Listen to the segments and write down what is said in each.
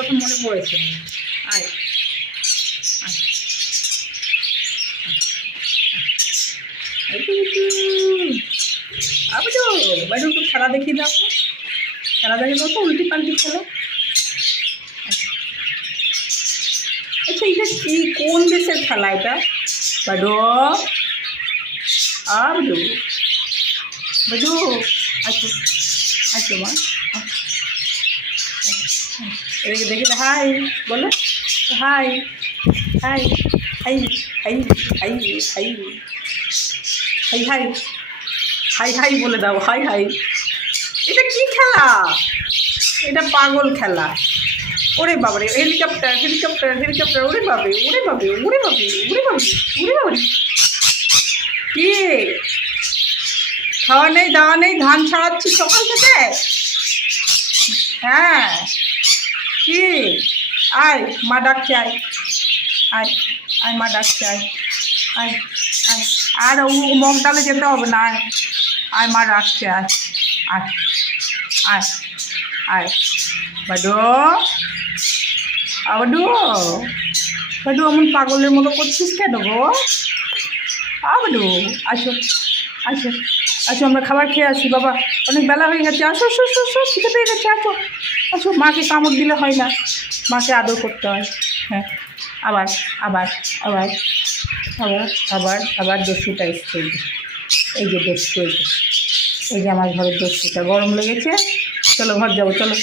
কথা মনে পড়েছে। আয় আয় আবুজো বাইরে একটু খেলা দেখিয়ে দাও তো, খেলা দেখে দাও তো, উল্টি পাল্টি খেলা। আচ্ছা এটা কি, কোন দেশের খেলা এটা? বাডো আবু বাজু, আচ্ছা আচ্ছা মা, এদিকে দেখি হাই বলো, high high high high high high high high high high বলে দাও, হাই হাই। এটা কি খেলা? এটা পাগল খেলা। ওরে বাবারে, হেলিকপ্টার হেলিকপ্টার হেলিকপ্টার, ওরে বাবা ওরে বাবা ওরে বাবা ওরে বাবা ওরে বাবা। কি খাওয়া নেই দাওয়া নেই, ধান ছাড়াচ্ছি সকাল থেকে। হ্যাঁ কি, আয় মা ডাকছে, আয় আয় আয় মা ডাকছে, আয় আয় আয়। আর ও মগডালে যেতে হবে না, আয় আয় মা ডাকছে, আয় আয় আয় আয়। বাডু আবাডু বাডু, এমন পাগলের মতো করছিস কেন গো? আবাডু আসো আসো আসো, আমরা খাবার খেয়ে আসি বাবা, অনেক বেলা হয়ে গেছে। আসো আসো আসো আসো, খিদে পেয়ে গেছে, আসো আসো। মাকে কামড় দিলে হয় না, মাকে আদর করতে হয়। হ্যাঁ আবার আবার আবার আবার আবার আবার দস্যুটা এসছে, এই যে দস্যু, এই যে আমার ঘরের দস্যুটা। গরম লেগেছে, চলো ঘর যাবো, চলো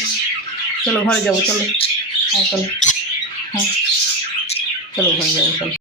চলো ঘরে যাবো, চলো হ্যাঁ চলো, হ্যাঁ চলো ঘরে যাবো, চলো।